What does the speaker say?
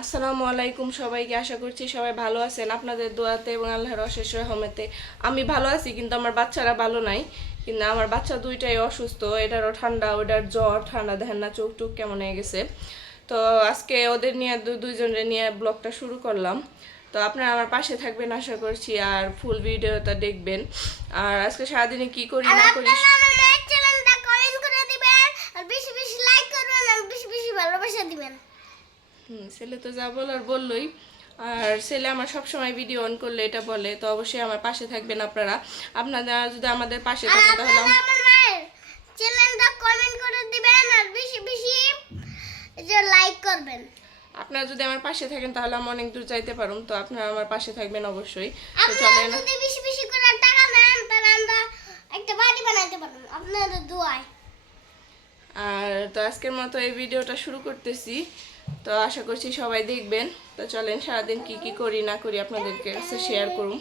আসসালামু আলাইকুম সবাইকে। আশা করছি সবাই ভালো আছেন আপনাদের দোয়াতে এবং আল্লাহর অশেষ রহমতে। আমি ভালো আছি, কিন্তু আমার বাচ্চারা ভালো নাই। কিন্তু আমার বাচ্চা দুইটাই অসুস্থ, এটারও ঠান্ডা, ওটার জ্বর, ঠান্ডা দেখেন না, চোখ টুক কেমন হয়ে গেছে। তো আজকে ওদের নিয়ে দুইজনে নিয়ে ব্লগটা শুরু করলাম। তো আপনারা আমার পাশে থাকবেন আশা করছি, আর ফুল ভিডিওটা দেখবেন। আর আজকে সারাদিনে কি করি না করি ছেলে তো যা বলার বললোই। আর ছেলে আমার সবসময় ভিডিও অন করলে এটা বলে, তো অবশ্যই আমার পাশে থাকবেন আপনারা। আপনারা যদি আমাদের পাশে থাকেন তাহলে আপনারা যদি আমার পাশে থাকেন তাহলে আমি অনেক দূর যাইতে পারুম। তো আপনারা আমার পাশে থাকবেন অবশ্যই। তো চলেন, আর তো আজকের মতো এই ভিডিওটা শুরু করতেছি। তো আশা করছি সবাই দেখবেন। তো চলেন সারাদিন কি কি করি না করি আপনাদেরকে কাছে শেয়ার করুন।